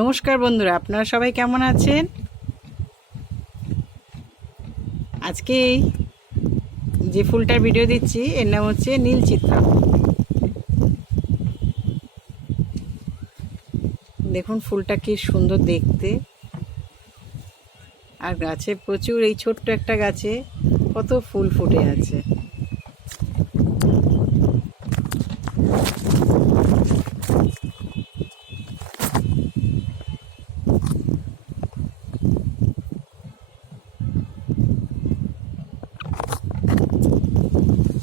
নমস্কার বন্ধুরা, আপনারা সবাই কেমন আছেন? আজকে যে ফুলটার ভিডিও দিচ্ছি এর নাম হচ্ছে নীলচিত্রা। দেখুন ফুলটা কি সুন্দর দেখতে, আর গাছে প্রচুর, এই ছোট্ট একটা গাছে কত ফুল ফুটে আছে।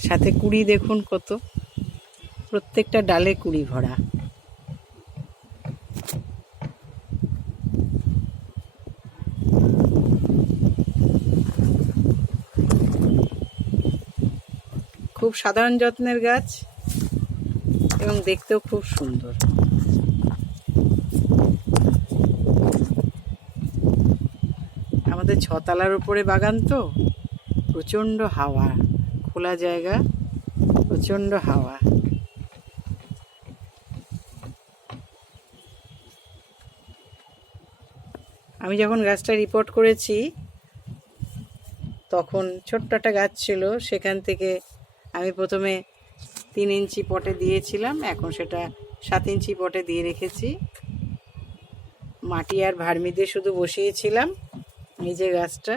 সাথে কুড়ি দেখুন কত, প্রত্যেকটা ডালে কুড়ি ভরা। খুব সাধারণ যত্নের গাছ এবং দেখতেও খুব সুন্দর। আমাদের ছতলার উপরে বাগান তো, প্রচণ্ড হাওয়া, খোলা জায়গা, প্রচণ্ড হাওয়া। আমি যখন গাছটা রিপোর্ট করেছি তখন ছোট্ট একটা গাছ ছিল, সেখান থেকে আমি প্রথমে 3 ইঞ্চি পটে দিয়েছিলাম, এখন সেটা 7 ইঞ্চি পটে দিয়ে রেখেছি। মাটি আর ভার্মি দিয়ে শুধু বসিয়েছিলাম। এই যে গাছটা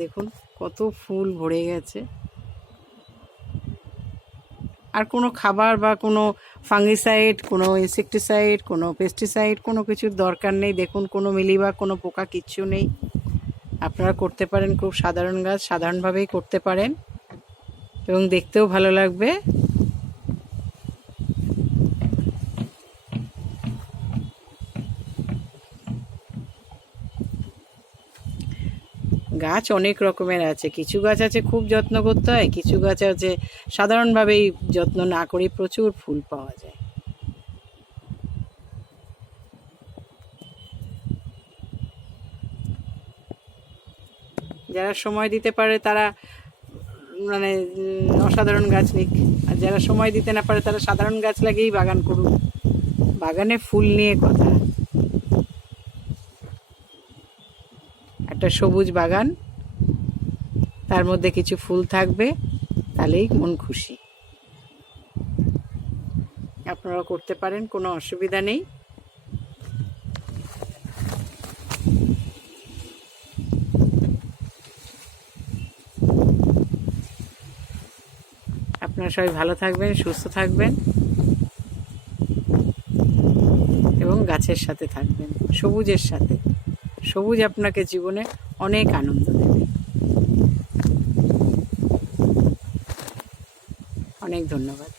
দেখুন কত ফুল ভরে গেছে। আর কোনো খাবার বা কোনো ফাঙ্গিসাইড, কোনো ইনসেকটিসাইড, কোনো পেস্টিসাইড, কোনো কিছুর দরকার নেই। দেখুন কোনো মিলিবাগ, কোনো পোকা কিচ্ছু নেই। আপনারা করতে পারেন, খুব সাধারণ গাছ, সাধারণভাবেই করতে পারেন এবং দেখতেও ভালো লাগবে। গাছ অনেক রকমের আছে, কিছু গাছ আছে খুব যত্ন করতে হয়, কিছু গাছ আছে সাধারণভাবেই যত্ন না করে প্রচুর ফুল পাওয়া যায়। যারা সময় দিতে পারে তারা মানে অসাধারণ গাছ নিক, আর যারা সময় দিতে না পারে তারা সাধারণ গাছ লাগিয়েই বাগান করুক। বাগানে ফুল নিয়ে কথা, একটা সবুজ বাগান, তার মধ্যে কিছু ফুল থাকবে, তাহলেই মন খুশি। আপনারা করতে পারেন, কোনো অসুবিধা নেই। আপনারা সবাই ভালো থাকবেন, সুস্থ থাকবেন এবং গাছের সাথে থাকবেন, সবুজের সাথে। সবুজ আপনাকে জীবনে অনেক আনন্দ দেবে। অনেক ধন্যবাদ।